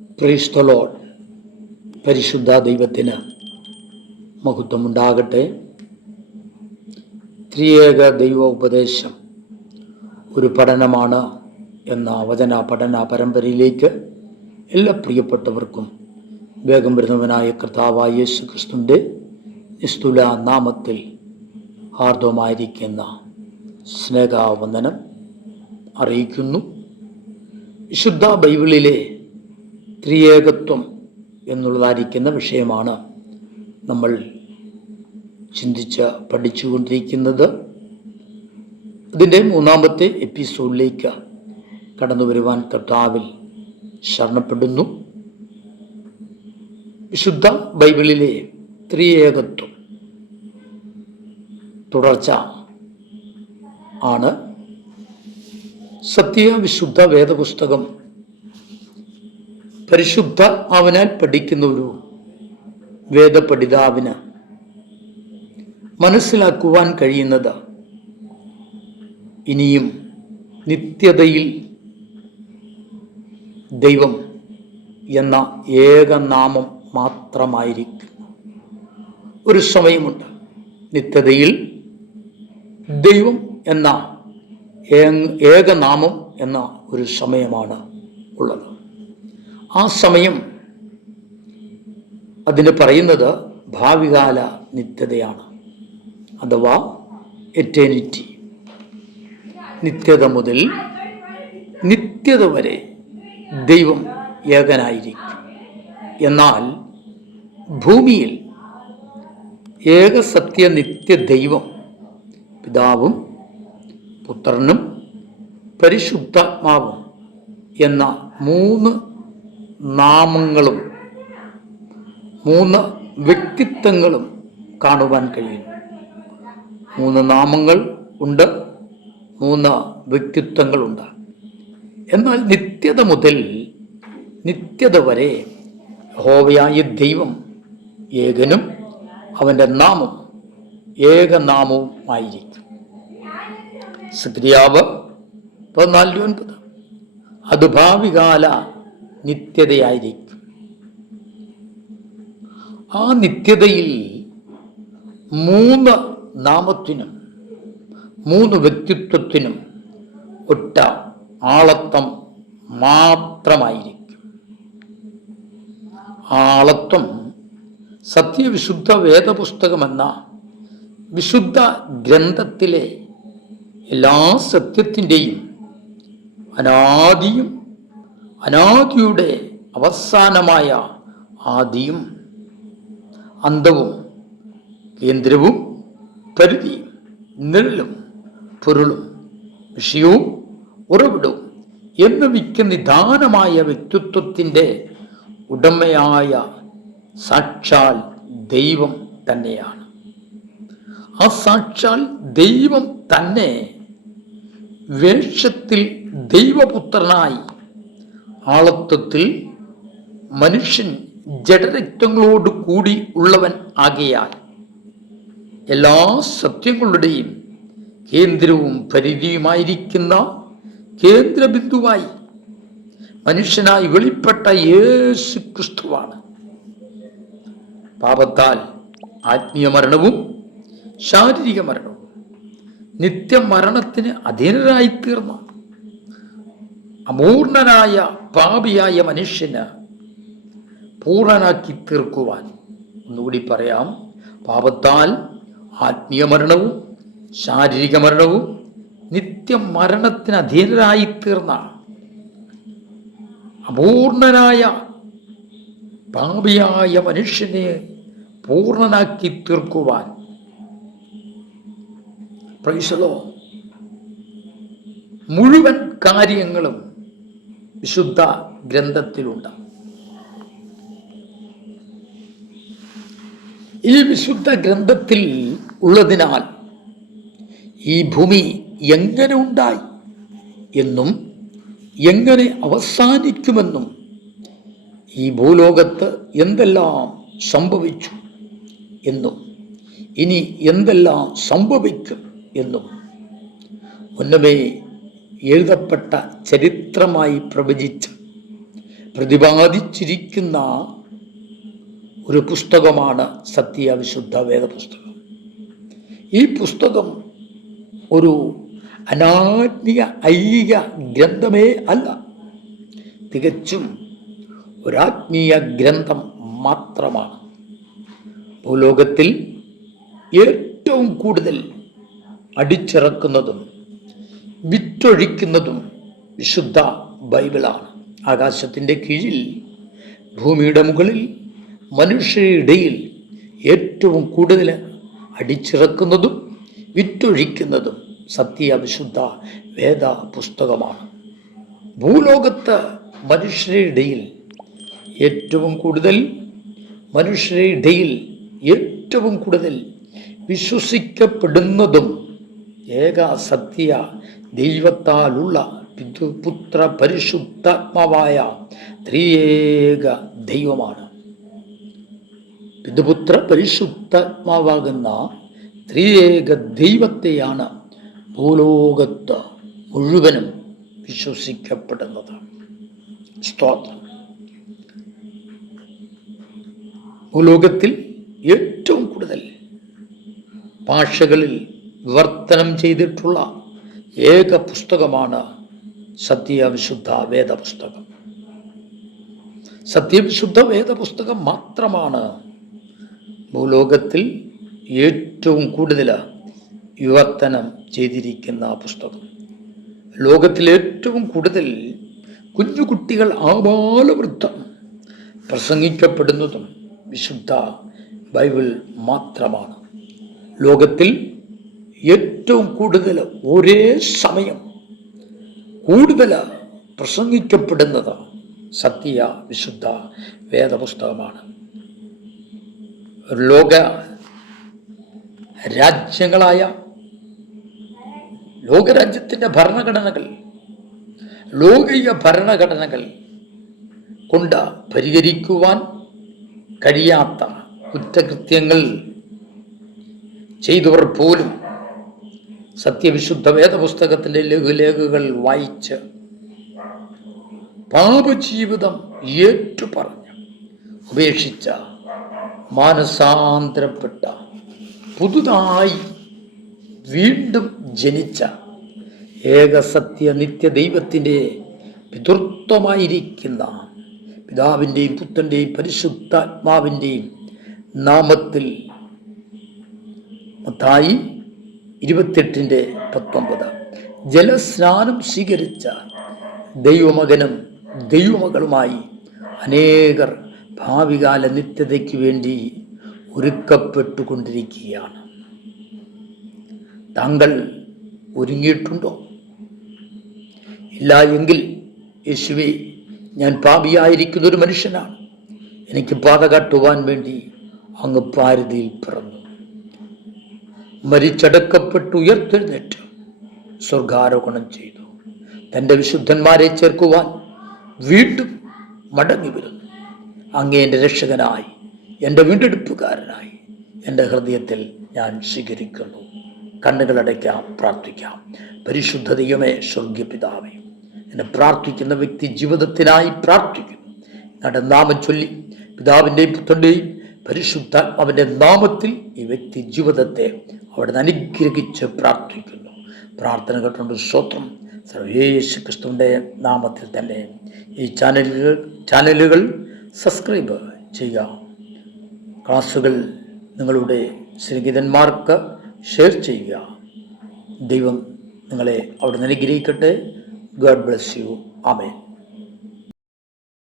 ക്രൈസ്തലോൾ പരിശുദ്ധ ദൈവത്തിന് മഹത്വമുണ്ടാകട്ടെ. ത്രിയേക ദൈവ ഉപദേശം ഒരു പഠനമാണ് എന്ന വചന പഠന പരമ്പരയിലേക്ക് എല്ലാ പ്രിയപ്പെട്ടവർക്കും വേഗം വരുന്നവനായ കർത്താവായ യേശു ക്രിസ്തുവിന്റെ നിസ്തുല നാമത്തിൽ ഹാർദവമായിരിക്കുന്ന സ്നേഹാവന്ദനം അറിയിക്കുന്നു. വിശുദ്ധ ബൈബിളിലെ ത്രിയേകത്വം എന്നുള്ളതായിരിക്കുന്ന വിഷയമാണ് നമ്മൾ ചിന്തിച്ച് പഠിച്ചുകൊണ്ടിരിക്കുന്നത്. അതിന്റെ മൂന്നാമത്തെ എപ്പിസോഡിലേക്ക് കടന്നു വരുവാൻ കർത്താവിൽ ശരണപ്പെടുന്നു. വിശുദ്ധ ബൈബിളിലെ ത്രിയേകത്വം തുടർച്ച ആണ്. സത്യവിശുദ്ധ വേദപുസ്തകം പരിശുദ്ധ അവനാൽ പഠിക്കുന്നവരും വേദപഠിതാവിന് മനസ്സിലാക്കുവാൻ കഴിയുന്നത്. ഇനിയും നിത്യതയിൽ ദൈവം എന്ന ഏകനാമം മാത്രമായിരിക്കും. ഒരു സമയമുണ്ട്. നിത്യതയിൽ ദൈവം എന്ന ഏകനാമം എന്ന ഒരു സമയമാണ് ഉള്ളത്. ആ സമയം അതിന് പറയുന്നത് ഭാവികാല നിത്യതയാണ്. അഥവാ എറ്റേണിറ്റി നിത്യത മുതൽ നിത്യത വരെ ദൈവം ഏകനായിരിക്കും. എന്നാൽ ഭൂമിയിൽ ഏകസത്യ നിത്യ ദൈവം പിതാവും പുത്രനും പരിശുദ്ധാത്മാവും എന്ന മൂന്ന് നാമങ്ങളും മൂന്ന് വ്യക്തിത്വങ്ങളും കാണുവാൻ കഴിയുന്നു മൂന്ന് നാമങ്ങൾ ഉണ്ട് മൂന്ന് വ്യക്തിത്വങ്ങളുണ്ട് എന്നാൽ നിത്യത മുതൽ നിത്യത വരെ ഹോവയായ ദൈവം ഏകനും അവന്റെ നാമം ഏകനാമവും ആയിരിക്കും സ്ത്രീയാവ് ഒൻപത്. അത് ഭാവികാല നിത്യതയായിരിക്കും. ആ നിത്യതയിൽ മൂന്ന് നാമത്തിനും മൂന്ന് വ്യക്തിത്വത്തിനും ഒറ്റ ആളത്വം മാത്രമായിരിക്കും. ആളത്വം സത്യവിശുദ്ധ വേദപുസ്തകമെന്ന വിശുദ്ധ ഗ്രന്ഥത്തിലെ എല്ലാ സത്യത്തിന്റെയും അനാദിയും അനാദിയുടെ അവസാനമായ ആദിയും അന്തവും കേന്ദ്രവും പരിധിയും നിഴലും പൊരുളും വിഷയവും ഉറവിടവും എന്ന് മിക്ക നിദാനമായ വ്യക്തിത്വത്തിന്റെ ഉടമയായ സാക്ഷാൽ ദൈവം തന്നെയാണ്. ആ സാക്ഷാൽ ദൈവം തന്നെ വേഷത്തിൽ ദൈവപുത്രനായി ആളത്വത്തിൽ മനുഷ്യൻ ജഡരക്തങ്ങളോട് കൂടി ഉള്ളവൻ ആകയാൽ എല്ലാ സത്യങ്ങളുടെയും കേന്ദ്രവും പരിധിയുമായിരിക്കുന്ന കേന്ദ്രബിന്ദുവായി മനുഷ്യനായി വെളിപ്പെട്ട യേശു ക്രിസ്തുവാണ് പാപത്താൽ ആത്മീയ മരണവും ശാരീരിക മരണവും നിത്യമരണത്തിന് അധീനരായി തീർന്ന അമൂർണനായ പാപിയായ മനുഷ്യന് പൂർണനാക്കി തീർക്കുവാൻ ഒന്നുകൂടി പറയാം. പാപത്താൽ ആത്മീയ മരണവും ശാരീരിക മരണവും നിത്യമരണത്തിന് അധീനരായി തീർന്ന അപൂർണനായ പാപിയായ മനുഷ്യനെ പൂർണനാക്കി തീർക്കുവാൻ പ്രൈസലോ മുഴുവൻ കാര്യങ്ങളും വിശുദ്ധ ഗ്രന്ഥത്തിലുണ്ട്. ഈ വിശുദ്ധ ഗ്രന്ഥത്തിൽ ഉള്ളതിനാൽ ഈ ഭൂമി എങ്ങനെ ഉണ്ടായി എന്നും എങ്ങനെ അവസാനിക്കുമെന്നും ഈ ഭൂലോകത്ത് എന്തെല്ലാം സംഭവിച്ചു എന്നും ഇനി എന്തെല്ലാം സംഭവിക്കും എന്നും. മുന്നമേ എഴുതപ്പെട്ട ചരിത്രമായി പ്രവചിച്ച് പ്രതിപാദിച്ചിരിക്കുന്ന ഒരു പുസ്തകമാണ് സത്യവിശുദ്ധ വേദപുസ്തകം ഈ പുസ്തകം ഒരു അനാത്മിക ഐഹിക ഗ്രന്ഥമേ അല്ല. തികച്ചും ഒരാത്മീയ ഗ്രന്ഥം മാത്രമാണ്. ഭൂലോകത്തിൽ ഏറ്റവും കൂടുതൽ അടിച്ചിറക്കുന്നതും വിറ്റൊഴിക്കുന്നതും വിശുദ്ധ ബൈബിളാണ്. ആകാശത്തിന്റെ കീഴിൽ ഭൂമിയുടെ മുകളിൽ മനുഷ്യരിടയിൽ ഏറ്റവും കൂടുതൽ അടിച്ചിറക്കുന്നതും വിറ്റൊഴിക്കുന്നതും സത്യവിശുദ്ധ വേദ പുസ്തകമാണ്. ഭൂലോകത്ത് മനുഷ്യരിടയിൽ ഏറ്റവും കൂടുതൽ മനുഷ്യരിടയിൽ ഏറ്റവും കൂടുതൽ വിശ്വസിക്കപ്പെടുന്നതും ഏക സത്യ ദൈവത്താലുള്ള പിതൃപുത്ര പരിശുദ്ധാത്മാവായ ത്രിയേക ദൈവമാണ്. പിതൃപുത്ര പരിശുദ്ധാത്മാവാകുന്ന ത്രിയേക ദൈവത്തെയാണ് ഭൂലോകത്ത് മുഴുവനും വിശ്വസിക്കപ്പെടുന്നത്. സ്തോത്രം. ഭൂലോകത്തിൽ ഏറ്റവും കൂടുതൽ ഭാഷകളിൽ വിവർത്തനം ചെയ്തിട്ടുള്ള ഏക പുസ്തകമാണ് സത്യവിശുദ്ധ വേദപുസ്തകം. സത്യവിശുദ്ധ വേദപുസ്തകം മാത്രമാണ് ഭൂലോകത്തിൽ ഏറ്റവും കൂടുതൽ വിവർത്തനം ചെയ്തിരിക്കുന്ന പുസ്തകം. ലോകത്തിൽ ഏറ്റവും കൂടുതൽ കുഞ്ഞുകുട്ടികൾ ആബാലവൃദ്ധം പ്രസംഗിക്കപ്പെടുന്നതും വിശുദ്ധ ബൈബിൾ മാത്രമാണ്. ലോകത്തിൽ ഏറ്റവും കൂടുതൽ ഒരേ സമയം കൂടുതൽ പ്രസംഗിക്കപ്പെടുന്നത് സത്യ വിശുദ്ധ വേദപുസ്തകമാണ്. ലോക രാജ്യങ്ങളായ ലോകരാജ്യത്തിന്റെ ഭരണഘടനകൾ ലോകീയ ഭരണഘടനകൾ കൊണ്ട് പരിഹരിക്കുവാൻ കഴിയാത്ത കുറ്റകൃത്യങ്ങൾ ചെയ്തവർ പോലും സത്യവിശുദ്ധ വേദപുസ്തകത്തിലെ ലഘുലേഖകൾ വായിച്ച് പാപജീവിതം ഏറ്റുപറഞ്ഞ് ഉപേക്ഷിച്ച മാനസാന്തരപ്പെട്ട പുതുതായി വീണ്ടും ജനിച്ച ഏകസത്യ ദൈവത്തിന്റെ പിതൃത്വമായിരിക്കുന്ന പിതാവിന്റെയും പുത്രന്റെയും പരിശുദ്ധാത്മാവിന്റെയും നാമത്തിൽ മത്തായി ഇരുപത്തെട്ടിന്റെ പത്തൊമ്പത്. ജലസ്നാനം സ്വീകരിച്ച ദൈവമകനും ദൈവമകളുമായി അനേകർ ഭാവികാല നിത്യതയ്ക്ക് വേണ്ടി ഒരുക്കപ്പെട്ടുകൊണ്ടിരിക്കുകയാണ്. താങ്കൾ ഒരുങ്ങിയിട്ടുണ്ടോ? ഇല്ല എങ്കിൽ യേശുവെ ഞാൻ പാപിയായിരിക്കുന്ന ഒരു മനുഷ്യനാണ്. എനിക്ക് പാത കാട്ടുവാൻ വേണ്ടി അങ്ങ് പാരതിയിൽ പിറന്നു. മരിച്ചടക്കപ്പെട്ട് ഉയർത്തെഴുന്നേറ്റ് സ്വർഗാരോഹണം ചെയ്തു. തന്റെ വിശുദ്ധന്മാരെ ചേർക്കുവാൻ വീണ്ടും മടങ്ങി വരുന്നു. അങ്ങേ എന്റെ രക്ഷകനായി എന്റെ വീണ്ടെടുപ്പുകാരനായി എന്റെ ഹൃദയത്തിൽ ഞാൻ സ്വീകരിക്കുന്നു. കണ്ണുകളടയ്ക്കാം പ്രാർത്ഥിക്കാം. പരിശുദ്ധ ദൈവമേ സ്വർഗീയ പിതാവേ എന്നെ പ്രാർത്ഥിക്കുന്ന വ്യക്തി ജീവിതത്തിനായി പ്രാർത്ഥിക്കുന്നു. ഞങ്ങളുടെ നാമം ചൊല്ലി പിതാവിന്റെയും പുത്രന്റെയും പരിശുദ്ധാത്മാവിന്റെ നാമത്തിൽ ഈ വ്യക്തി ജീവിതത്തെ അവിടെ നിന്ന് അനുഗ്രഹിച്ച് പ്രാർത്ഥിക്കുന്നു. പ്രാർത്ഥന കേട്ടുകൊണ്ട് സ്വത്രം സർവേശു ക്രിസ്തുവിന്റെ നാമത്തിൽ തന്നെ ഈ ചാനലുകൾ ചാനലുകൾ സബ്സ്ക്രൈബ് ചെയ്യുക. ക്ലാസ്സുകൾ നിങ്ങളുടെ സ്നേഹിതന്മാർക്ക് ഷെയർ ചെയ്യുക. ദൈവം നിങ്ങളെ അവിടെ അനുഗ്രഹിക്കട്ടെ. God bless you. ആമേൻ.